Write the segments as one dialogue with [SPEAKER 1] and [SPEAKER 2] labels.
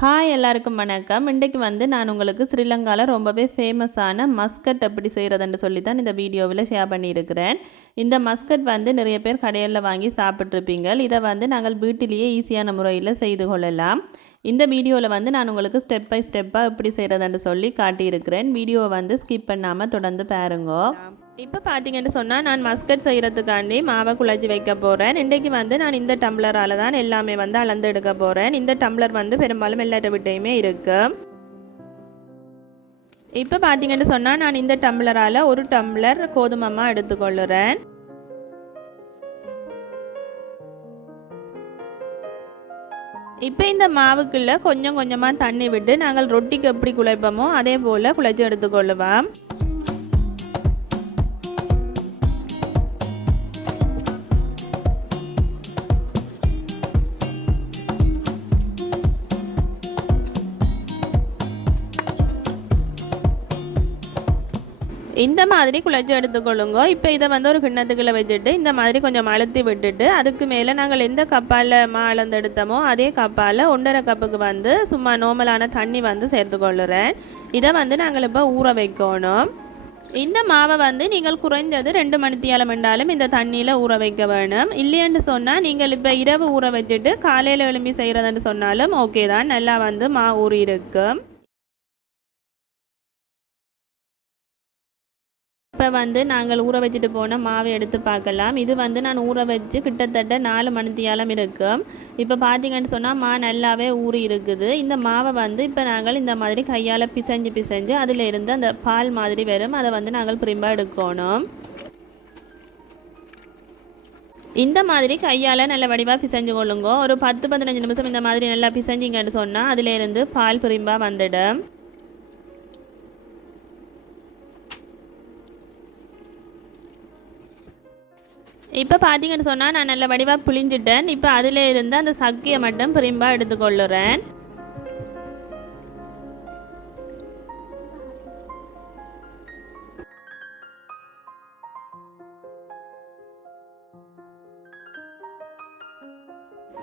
[SPEAKER 1] Hi எல்லாருக்கும் வணக்கம். இன்றைக்கு வந்து நான் உங்களுக்கு ஸ்ரீலங்காவில் ரொம்பவே ஃபேமஸான மஸ்கட் எப்படி செய்கிறதுன்னு சொல்லி தான் இந்த வீடியோவில் ஷேர் பண்ணியிருக்கிறேன். இந்த மஸ்கட் வந்து நிறைய பேர் கடையில் வாங்கி சாப்பிட்ருப்பீங்க இதை வந்து நாங்கள் வீட்டிலேயே ஈஸியான முறையில் செய்து கொள்ளலாம். இந்த வீடியோவில் வந்து நான் உங்களுக்கு ஸ்டெப் பை ஸ்டெப்பாக எப்படி செய்கிறதுன்னு சொல்லி காட்டியிருக்கிறேன். வீடியோவை வந்து ஸ்கிப் பண்ணாமல் தொடர்ந்து பாருங்க. இப்போ பார்த்தீங்கன்னு சொன்னால் நான் மஸ்கட் செய்கிறதுக்காண்டி மாவை குழச்சி வைக்க போகிறேன் இன்றைக்கு வந்து நான் இந்த டம்ளரால் தான் எல்லாமே வந்து அளந்து எடுக்க போகிறேன் இந்த டம்ளர் வந்து பெரும்பாலும் எல்லாட்ட விட்டையுமே இருக்குது இப்போ பார்த்தீங்கன்னு சொன்னால் நான் இந்த டம்ளரால் ஒரு டம்ளர் கோதுமமாக எடுத்துக்கொள்ளுறேன். இப்போ இந்த மாவுக்குள்ளே கொஞ்சம் கொஞ்சமாக தண்ணி விட்டு நாங்கள் ரொட்டிக்கு எப்படி குழைப்போமோ அதே போல் குழைச்சி எடுத்துக்கொள்ளுவோம். இந்த மாதிரி குழச்சி எடுத்துக்கொள்ளுங்க இப்போ இதை வந்து ஒரு கிண்ணத்துக்குள்ளே வச்சுட்டு இந்த மாதிரி கொஞ்சம் அழுத்தி விட்டுட்டு அதுக்கு மேலே நாங்கள் எந்த கப்பால் மா அளந்து எடுத்தோமோ அதே கப்பால் ஒன்றரை கப்புக்கு வந்து சும்மா நார்மலான தண்ணி வந்து சேர்த்துக்கொள்ளுறேன் இதை வந்து நாங்கள் இப்போ ஊற வைக்கணும். இந்த மாவை வந்து நீங்கள் குறைஞ்சது ரெண்டு மணித்தியாலம் என்றாலும் இந்த தண்ணியில் ஊற வைக்க வேணும். இல்லைன்னு சொன்னால் நீங்கள் இப்போ இரவு ஊற வச்சுட்டு காலையில் எழும்பி செய்கிறதுன்னு சொன்னாலும் ஓகே தான். நல்லா வந்து மா ஊறி இருக்கும் இப்போ வந்து நாங்கள் ஊற வச்சுட்டு போன மாவை எடுத்து பார்க்கலாம். இது வந்து நான் ஊற வச்சு கிட்டத்தட்ட நாலு மணித்தியாலம் இருக்கும். இப்போ பார்த்தீங்கன்னு சொன்னால் மா நல்லாவே ஊறி இருக்குது. இந்த மாவை வந்து இப்போ நாங்கள் இந்த மாதிரி கையால் பிசைஞ்சு பிசைஞ்சு அதில் இருந்து அந்த பால் மாதிரி வரும். அதை வந்து நாங்கள் பிரிம்பாக எடுக்கணும். இந்த மாதிரி கையால் நல்ல வடிவாக பிசைஞ்சு கொள்ளுங்க. ஒரு பத்து பதினஞ்சு நிமிஷம் இந்த மாதிரி நல்லா பிசைஞ்சிங்கன்னு சொன்னால் அதிலேருந்து பால் பிரிம்பாக வந்துடும். இப்போ பார்த்தீங்கன்னு சொன்னால் நான் நல்ல வடிவாக புளிஞ்சிட்டேன். இப்போ அதில் இருந்து அந்த சக்கையை மட்டும் பிரிம்பாக எடுத்துக்கொள்ளுறேன்.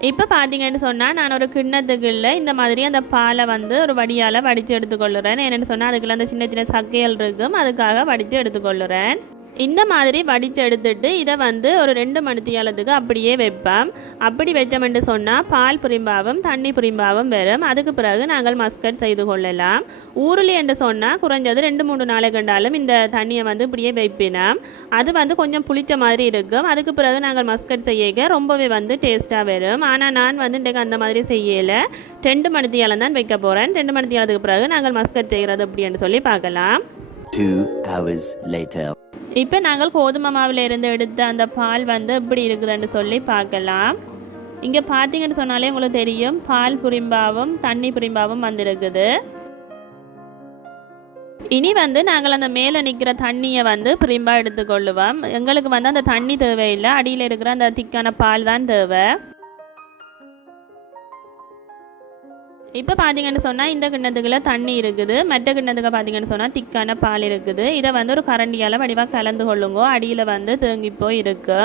[SPEAKER 1] இப்போ பார்த்தீங்கன்னு சொன்னால் நான் ஒரு கிண்ணத்துக்குள்ள இந்த மாதிரி அந்த பாலை வந்து ஒரு வடியால் வடித்து எடுத்துக்கொள்ளுறேன். என்னென்னு சொன்னால் அதுக்குள்ளே அந்த சின்ன சின்ன சக்கைகள் இருக்கும். அதுக்காக வடித்து எடுத்துக்கொள்ளுறேன். இந்த மாதிரி வடித்து எடுத்துட்டு இதை வந்து ஒரு ரெண்டு மணித்தியாலத்துக்கு அப்படியே வைப்பேன். அப்படி வச்சோம்னு சொன்னால் பால் புரிம்பாவும் தண்ணி புரிம்பாவும் வரும். அதுக்கு பிறகு நாங்கள் மஸ்கட் செய்து கொள்ளலாம். ஊருளி என்று சொன்னால் குறைஞ்சது ரெண்டு மூணு நாளை கண்டாலும் இந்த தண்ணியை வந்து இப்படியே வைப்பினோம் அது வந்து கொஞ்சம் புளிச்ச மாதிரி இருக்கும். அதுக்கு பிறகு நாங்கள் மஸ்கட் செய்ய ரொம்பவே வந்து டேஸ்ட்டாக வரும். ஆனால் நான் வந்து இன்றைக்கு அந்த மாதிரி செய்யலை. ரெண்டு மணித்தியாலம் தான் வைக்க போகிறேன் ரெண்டு மணித்தியாலத்துக்கு பிறகு நாங்கள் மஸ்கட் செய்கிறது அப்படின்னு சொல்லி பார்க்கலாம்.
[SPEAKER 2] Two hours later.
[SPEAKER 1] இப்போ நாங்கள் கோதுமை மாவில் இருந்து எடுத்த அந்த பால் வந்து எப்படி இருக்குதுன்னு சொல்லி பார்க்கலாம். இங்கே பார்த்தீங்கன்னு சொன்னாலே உங்களுக்கு தெரியும் பால் புரிம்பாவும் தண்ணி புரிம்பாவும் வந்திருக்குது. இனி வந்து நாங்கள் அந்த மேலே நிற்கிற தண்ணியை வந்து புரிம்பா எடுத்துக்கொள்ளுவோம். எங்களுக்கு வந்து அந்த தண்ணி தேவையில்லை. அடியில் இருக்கிற அந்த திக்கான பால் தான் தேவை. இப்போ பார்த்தீங்கன்னு சொன்னால் இந்த கிண்ணத்துக்குள்ள தண்ணி இருக்குது. மற்ற கிண்ணத்துக்கு பார்த்தீங்கன்னு சொன்னால் திக்கான பால் இருக்குது. இதை வந்து ஒரு கரண்டியால் வடிவாக கலந்து கொள்ளுங்கோ. அடியில் வந்து தேங்கி போய் இருக்கு.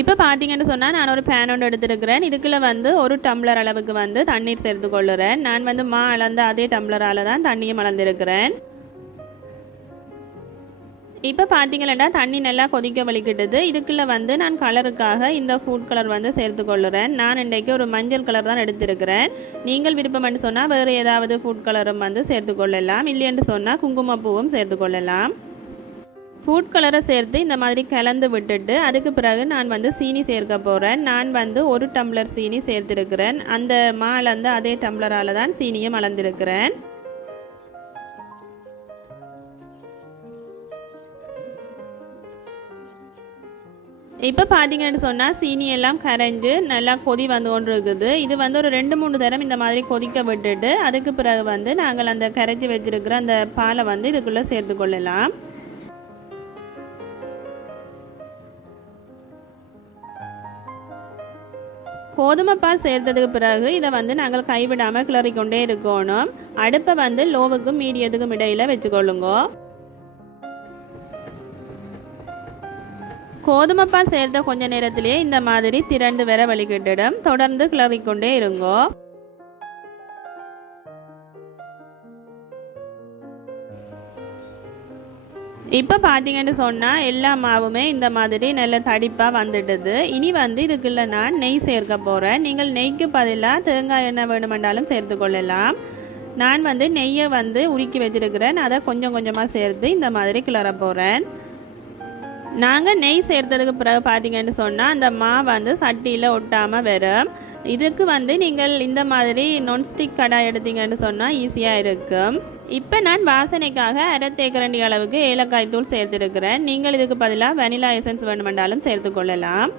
[SPEAKER 1] இப்போ பார்த்தீங்கன்னு சொன்னால் நான் ஒரு பேன் ஒன்று எடுத்துருக்கிறேன். இதுக்குள்ளே வந்து ஒரு டம்ளர் அளவுக்கு வந்து தண்ணீர் சேர்த்து கொள்ளுறேன். நான் வந்து மா அளந்த அதே டம்ளரால் தான் தண்ணியும் அளந்திருக்கிறேன். இப்போ பார்த்தீங்களா தண்ணி நல்லா கொதிக்க வலிக்கிட்டது. இதுக்குள்ளே வந்து நான் கலருக்காக இந்த ஃபுட் கலர் வந்து சேர்த்து கொள்ளுறேன். நான் இன்றைக்கு ஒரு மஞ்சள் கலர் தான் எடுத்திருக்கிறேன். நீங்கள் விருப்பம்னு சொன்னால் வேறு ஏதாவது ஃபுட் கலரும் வந்து சேர்த்து கொள்ளலாம். இல்லைன்னு சொன்னால் குங்குமப்பூவும் சேர்த்து கொள்ளலாம். ஃபுட் கலரை சேர்த்து இந்த மாதிரி கலந்து விட்டுட்டு அதுக்கு பிறகு நான் வந்து சீனி சேர்க்க போகிறேன் நான் வந்து ஒரு டம்ளர் சீனி சேர்த்துருக்கிறேன். அந்த மா அளந்து அதே டம்ளரால் தான் சீனியும் அளந்திருக்கிறேன். இப்போ பார்த்தீங்கன்னு சொன்னால் சீனி எல்லாம் கரைஞ்சு நல்லா கொதி வந்து கொண்டு இருக்குது இது வந்து ஒரு ரெண்டு மூணு தரம் இந்த மாதிரி கொதிக்க விட்டுட்டு அதுக்கு பிறகு வந்து நாங்கள் அந்த கரைச்சி வச்சிருக்கிற அந்த பாலை வந்து இதுக்குள்ளே சேர்த்து கொள்ளலாம். கோதுமை பால் சேர்த்ததுக்கு பிறகு இதை வந்து நாங்கள் கைவிடாமல் கிளறிக்கொண்டே இருக்கணும். அடுப்பை வந்து லோவுக்கும் மீடியத்துக்கும் இடையில் வச்சுக்கொள்ளுங்க. கோதுமை பால் சேர்த்த கொஞ்ச நேரத்திலேயே இந்த மாதிரி திரண்டு வர வழிகட்டிடம். தொடர்ந்து கிளறிக்கொண்டே இருங்கோ. இப்போ பார்த்தீங்கன்னு சொன்னால் எல்லா மாவுமே இந்த மாதிரி நல்ல தடிப்பாக வந்துட்டுது. இனி வந்து இதுக்குள்ள நான் நெய் சேர்க்க போகிறேன் நீங்கள் நெய்க்கு பதிலாக தேங்காய் எண்ணெய் வேணுமென்றாலும் சேர்த்து கொள்ளலாம். நான் வந்து நெய்யை வந்து உருக்கி வச்சிருக்கிறேன். அதை கொஞ்சம் கொஞ்சமாக சேர்த்து இந்த மாதிரி கிளற போகிறேன் நாங்கள் நெய் சேர்த்ததுக்கு பிறகு பார்த்தீங்கன்னு சொன்னால் அந்த மா வந்து சட்டியில் ஒட்டாமல் வரும் இதுக்கு வந்து நீங்கள் இந்த மாதிரி நான்ஸ்டிக் கடாய் எடுத்தீங்கன்னு சொன்னால் ஈஸியாக இருக்கும். இப்போ நான் வாசனைக்காக அரை தேக்கரண்டி அளவுக்கு ஏலக்காய் தூள் சேர்த்துருக்கிறேன். நீங்கள் இதுக்கு பதிலாக வெனிலா எசன்ஸ் வேணுமென்றாலும் சேர்த்து கொள்ளலாம்.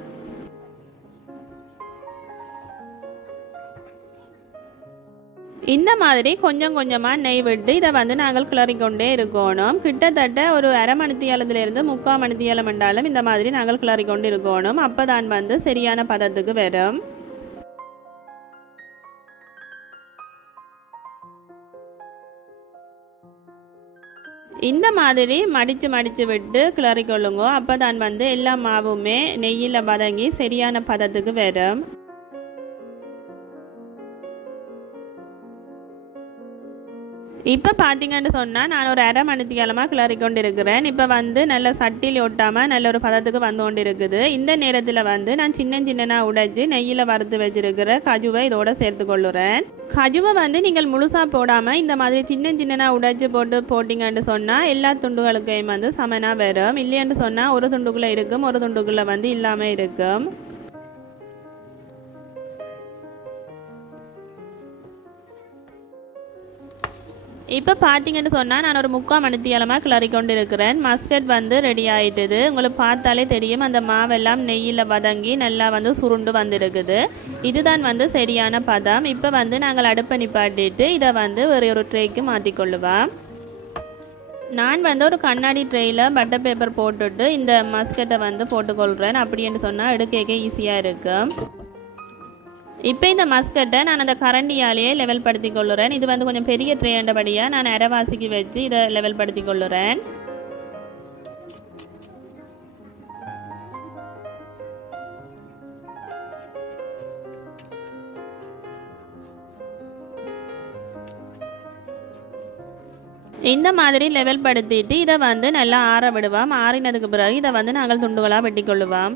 [SPEAKER 1] இந்த மாதிரி கொஞ்சம் கொஞ்சமாக நெய் விட்டு இதை வந்து நாங்கள் கிளறிக்கொண்டே இருக்கணும். கிட்டத்தட்ட ஒரு அரை மணித்தியாலத்திலிருந்து முக்கால் மணித்தியாலம் என்றாலும் இந்த மாதிரி நாங்கள் கிளறிக்கொண்டு இருக்கணும். அப்போ தான் வந்து சரியான பதத்துக்கு வரும். இந்த மாதிரி மடித்து மடித்து விட்டு கிளறிக்கொள்ளுங்க. அப்போ தான் வந்து எல்லா மாவுமே நெய்யில் வதங்கி சரியான பதத்துக்கு வரும். இப்போ பார்த்தீங்கன்னு சொன்னால் நான் ஒரு அரை மணித்தியாலமாக கிளறி கொண்டு இருக்கிறேன் இப்போ வந்து நல்ல சட்டியில் ஒட்டாமல் நல்ல ஒரு பதத்துக்கு வந்து கொண்டு இருக்குது இந்த நேரத்தில் வந்து நான் சின்ன சின்னனாக உடைச்சி நெய்யில் வறுத்து வச்சிருக்கிற கஜுவை இதோட சேர்த்து கொள்ளுறேன். கஜுவை வந்து நீங்கள் முழுசாக போடாமல் இந்த மாதிரி சின்ன சின்னனாக உடைச்சி போட்டு போட்டிங்கன்னு சொன்னால் எல்லா துண்டுகளுக்கையும் வந்து சமனாக வரும். இல்லைன்னு சொன்னால் ஒரு துண்டுக்குள்ளே இருக்கும் ஒரு துண்டுக்குள்ளே வந்து இல்லாமல் இருக்கும். இப்போ பார்த்தீங்கன்னு சொன்னால் நான் ஒரு முக்கால் மணித்தியாலமாக கிளறி கொண்டு இருக்கிறேன் மஸ்கட் வந்து ரெடி ஆகிட்டுது உங்களுக்கு பார்த்தாலே தெரியும் அந்த மாவெல்லாம் நெய்யில் வதங்கி நல்லா வந்து சுருண்டு வந்திருக்குது. இதுதான் வந்து சரியான பதம். இப்போ வந்து நாங்கள் அடுப்பை நிப்பாட்டிட்டு இதை வந்து ஒரு ஒரு ட்ரேக்கு மாற்றிக்கொள்ளுவோம் நான் வந்து ஒரு கண்ணாடி ட்ரேயில் பட்டர் பேப்பர் போட்டுட்டு இந்த மஸ்கட்டை வந்து போட்டுக்கொள்கிறேன் அப்படின்னு சொன்னால் எடுக்க ஈஸியாக இருக்கும். இப்போ இந்த மஸ்கட்டை நான் அந்த கரண்டியாலேயே லெவல் படுத்தி கொள்ளுறேன். இது வந்து கொஞ்சம் பெரிய ட்ரேண்டபடியாக நான் அரைவாசிக்கு வச்சு இதை லெவல் படுத்தி கொள்ளுறேன். இந்த மாதிரி லெவல் படுத்திட்டு இதை வந்து நல்லா ஆற விடுவோம். ஆறினதுக்கு பிறகு இதை வந்து நாங்கள் துண்டுகளாக வெட்டி கொள்ளுவோம்.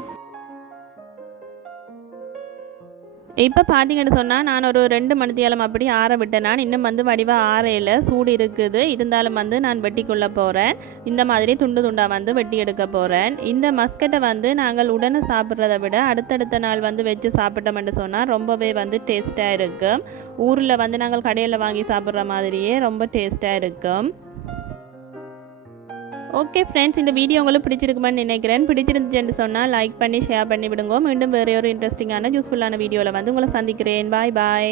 [SPEAKER 1] இப்போ பார்த்தீங்கன்னு சொன்னால் நான் ஒரு ரெண்டு மணித்தியாலம் அப்படி ஆற விட்டேன். நான் இன்னும் வந்து வடிவாக ஆறையில் சூடு இருக்குது. இருந்தாலும் வந்து நான் வெட்டிக்குள்ளே போகிறேன் இந்த மாதிரி துண்டு துண்டாக வந்து வெட்டி எடுக்க போகிறேன் இந்த மஸ்கட்டை வந்து நாங்கள் உடனே சாப்பிட்றத விட அடுத்தடுத்த நாள் வந்து வச்சு சாப்பிட்டோம்னு சொன்னால் ரொம்பவே வந்து டேஸ்ட்டாக இருக்கும். ஊரில் வந்து நாங்கள் கடையில் வாங்கி சாப்பிட்ற மாதிரியே ரொம்ப டேஸ்ட்டாக இருக்கும். ஓகே ஃப்ரெண்ட்ஸ் இந்த வீடியோ உங்களுக்கு பிடிச்சிருக்குமான்னு நினைக்கிறேன். பிடிச்சிருந்துச்சுன்னு சொன்னால் லைக் பண்ணி ஷேர் பண்ணி விடுங்க மீண்டும் வேறு ஒரு இன்ட்ரெஸ்டிங்கான யூஸ்ஃபுல்லான வீடியோவில் வந்து உங்களை சந்திக்கிறேன். பாய் பாய்